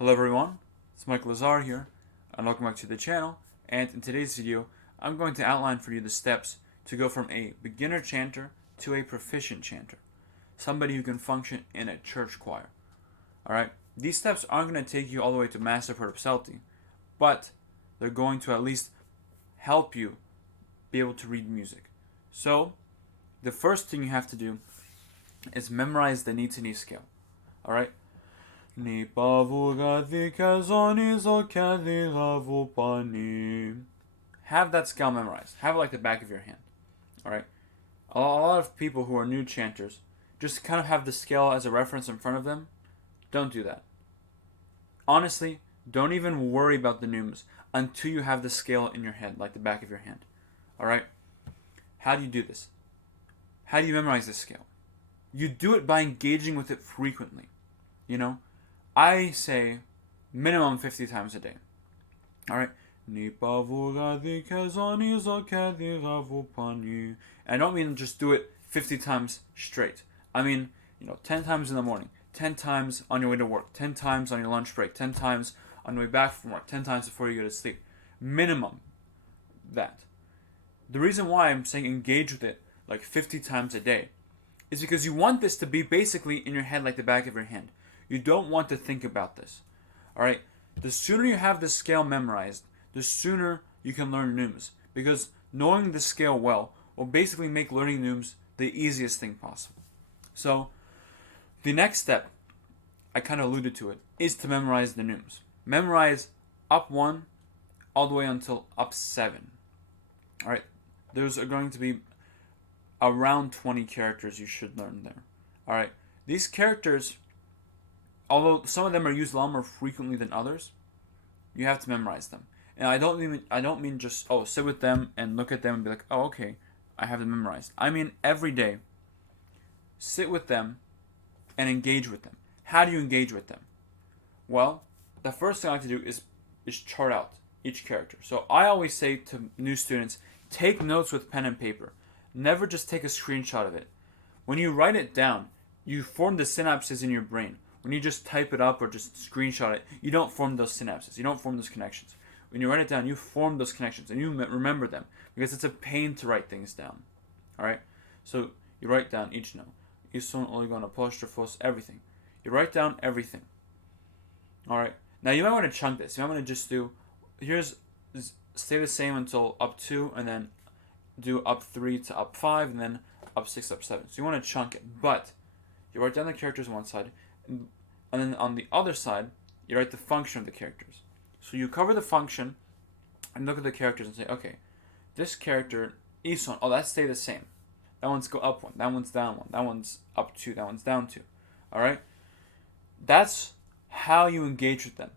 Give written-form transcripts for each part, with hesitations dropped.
Hello everyone, it's Michael Lazar here, and welcome back to the channel. And in today's video, I'm going to outline for you the steps to go from a beginner chanter to a proficient chanter, somebody who can function in a church choir. Alright, these steps aren't going to take you all the way to master Proficient, but they're going to at least help you be able to read music. So, the first thing you have to do is memorize the knee-to-knee scale. Alright? Have that scale memorized. Have it like the back of your hand. Alright? A lot of people who are new chanters just kind of have the scale as a reference in front of them. Don't do that. Honestly, don't even worry about the neumes until you have the scale in your head, like the back of your hand. Alright? How do you do this? How do you memorize this scale? You do it by engaging with it frequently. You know? I say minimum 50 times a day. Alright? And I don't mean just do it 50 times straight. I mean, 10 times in the morning, 10 times on your way to work, 10 times on your lunch break, 10 times on your way back from work, 10 times before you go to sleep. Minimum that. The reason why I'm saying engage with it like 50 times a day is because you want this to be basically in your head like the back of your hand. You don't want to think about this. Alright? The sooner you have the scale memorized, the sooner you can learn neumes. Because knowing the scale well will basically make learning neumes the easiest thing possible. So, the next step, I kind of alluded to it, is to memorize the neumes. Memorize up 1 all the way until up 7. Alright? There's going to be around 20 characters you should learn there. Alright? These characters, although some of them are used a lot more frequently than others, you have to memorize them. And I don't mean just sit with them and look at them and be like, oh, okay, I have them memorized. I mean every day, sit with them and engage with them. How do you engage with them? Well, the first thing I have to do is chart out each character. So I always say to new students, take notes with pen and paper. Never just take a screenshot of it. When you write it down, you form the synapses in your brain. When you just type it up or just screenshot it, you don't form those synapses. You don't form those connections. When you write it down, you form those connections and you remember them because it's a pain to write things down. Alright? So you write down each note. Ison, olygon, apostrophos, everything. You write down everything. Alright? Now you might want to chunk this. You might want to just do, stay the same until up 2 and then do up 3 to up 5 and then up 6 to up 7. So you want to chunk it. But you write down the characters on one side and then on the other side, you write the function of the characters. So you cover the function and look at the characters and say, okay, this character, Ison, that stay the same. That one's go up 1, that one's down 1, that one's up 2, that one's down 2. Alright? That's how you engage with them.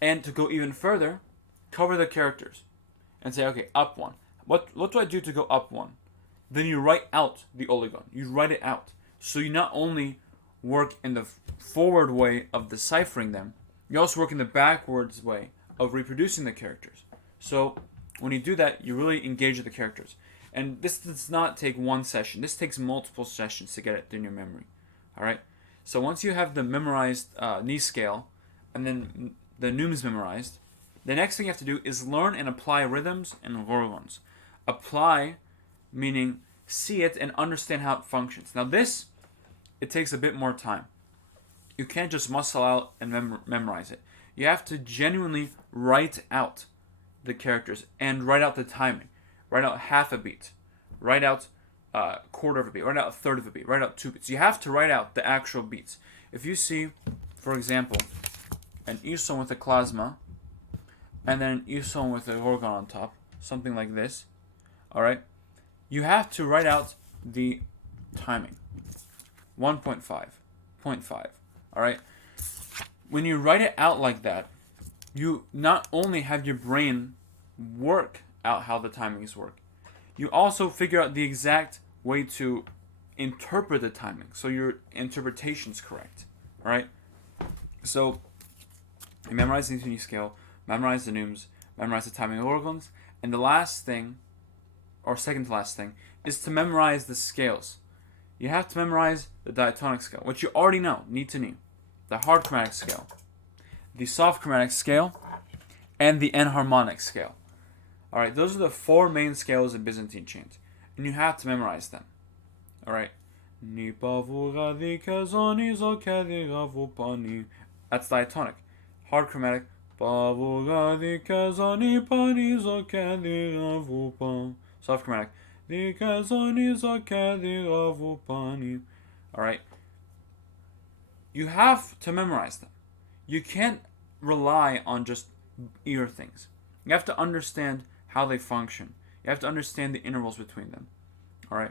And to go even further, cover the characters and say, okay, up 1. What do I do to go up 1? Then you write out the olygon. You write it out. So you not only work in the forward way of deciphering them, you also work in the backwards way of reproducing the characters. So when you do that, you really engage with the characters. And this does not take one session. This takes multiple sessions to get it in your memory. Alright? So once you have the memorized knee scale, and then the neumes memorized, the next thing you have to do is learn and apply rhythms and organs. Apply, meaning see it and understand how it functions. Now this, it takes a bit more time. You can't just muscle out and memorize it. You have to genuinely write out the characters and write out the timing. Write out half a beat. Write out a quarter of a beat. Write out a third of a beat. Write out 2 beats. You have to write out the actual beats. If you see, for example, an Ison with a klasma, and then an Ison with an organ on top, something like this, alright, you have to write out the timing. 1.5, 0.5, alright? When you write it out like that, you not only have your brain work out how the timings work, you also figure out the exact way to interpret the timing, so your interpretation's correct, alright? So, you memorize the knee scale, memorize the neumes, memorize the timing of organs, and the last thing, or second to last thing, is to memorize the scales. You have to memorize the diatonic scale, which you already know, knee to knee, the hard chromatic scale, the soft chromatic scale, and the enharmonic scale. Alright, those are the 4 main scales in Byzantine chant. And you have to memorize them. Alright. That's diatonic. Hard chromatic. Soft chromatic. Alright. You have to memorize them. You can't rely on just ear things. You have to understand how they function. You have to understand the intervals between them. Alright?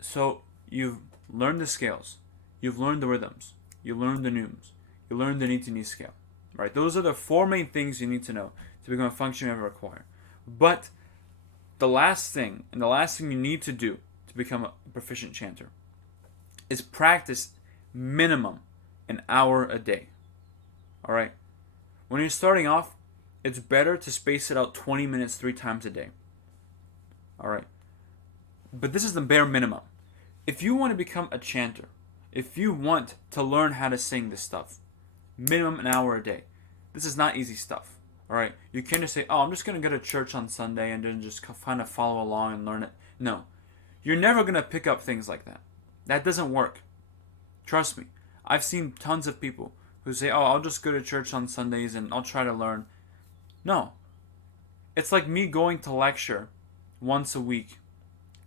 So, you've learned the scales. You've learned the rhythms. You learned the neumes. You learned the ni scale. Right? Those are the 4 main things you need to know to become a functioning member of a choir. But the last thing you need to do to become a proficient chanter is practice minimum an hour a day. Alright? When you're starting off, it's better to space it out 20 minutes 3 times a day. Alright? But this is the bare minimum. If you want to become a chanter, if you want to learn how to sing this stuff, minimum an hour a day. This is not easy stuff. Alright? You can't just say, oh, I'm just going to go to church on Sunday and then just kind of follow along and learn it. No. You're never going to pick up things like that. That doesn't work. Trust me. I've seen tons of people who say, oh, I'll just go to church on Sundays and I'll try to learn. No. It's like me going to lecture once a week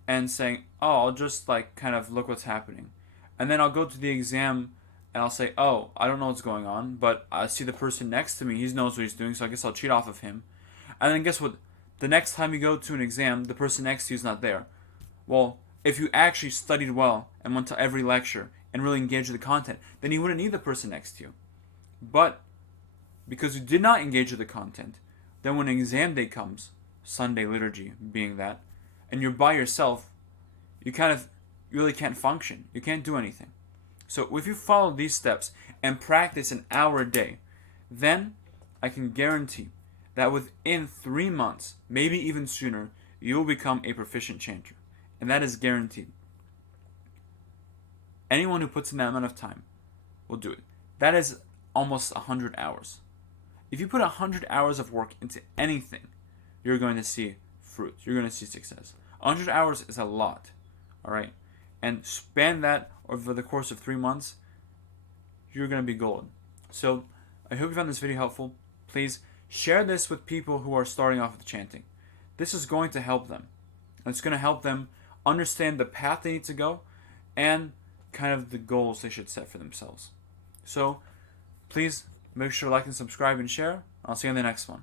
and saying, oh, I'll just like kind of look what's happening. And then I'll go to the exam and I'll say, oh, I don't know what's going on, but I see the person next to me, he knows what he's doing, so I guess I'll cheat off of him. And then guess what? The next time you go to an exam, the person next to you is not there. Well, if you actually studied well and went to every lecture and really engaged with the content, then you wouldn't need the person next to you. But because you did not engage with the content, then when exam day comes, Sunday liturgy being that, and you're by yourself, you really can't function. You can't do anything. So if you follow these steps and practice an hour a day, then I can guarantee that within 3 months, maybe even sooner, you will become a proficient chanter. And that is guaranteed. Anyone who puts in that amount of time will do it. That is almost 100 hours. If you put 100 hours of work into anything, you're going to see fruit. You're going to see success. 100 hours is a lot. Alright? And span that over the course of 3 months, you're going to be golden. So, I hope you found this video helpful. Please share this with people who are starting off with chanting. This is going to help them. And it's going to help them understand the path they need to go and kind of the goals they should set for themselves. So, please make sure to like and subscribe and share. I'll see you on the next one.